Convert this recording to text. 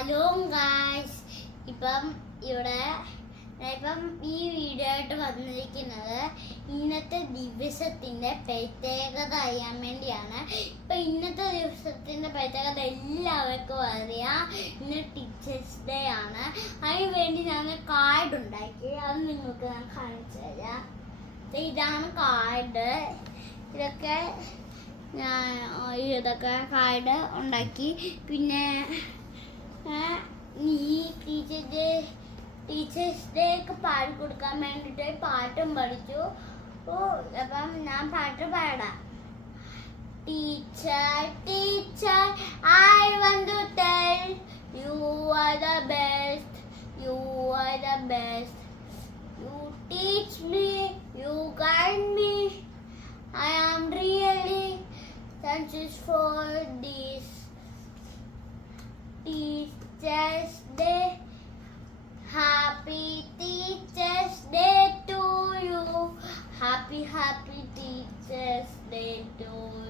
Hello guys, ഇപ്പം ഈ video ആയിട്ട് വന്നിരിക്കുന്നത് ഇന്നത്തെ ദിവസത്തിന്റെ പ്രത്യേകത അറിയാൻ വേണ്ടിയാണ്. ഇന്നത്തെ ദിവസത്തിന്റെ പ്രത്യേകത എല്ലാവർക്കും അറിയാം. ഇന്ന് ടീച്ചേഴ്സ് ഡേ ആണ്. അതിന് വേണ്ടി ഞാൻ കാർഡ് ഉണ്ടാക്കി, അത് നിങ്ങൾക്ക് ഞാൻ കാണിച്ചു തരാം. ഇതാണ് കാർഡ്. ഇതൊക്കെ കാർഡ് ഉണ്ടാക്കി. പിന്നെ ഈ ടീച്ചേഴ്സ് ഡേക്ക് പാട്ട് കൊടുക്കാൻ വേണ്ടിട്ട് പാട്ടും പഠിച്ചു. അപ്പം ഞാൻ പാട്ട് പാടാം. Teacher teacher I want to tell you are the best, you are the best. You teach me, you guide me. I am really thankful for this Teachers Day. Happy Teachers Day to you. Happy Teachers Day to you.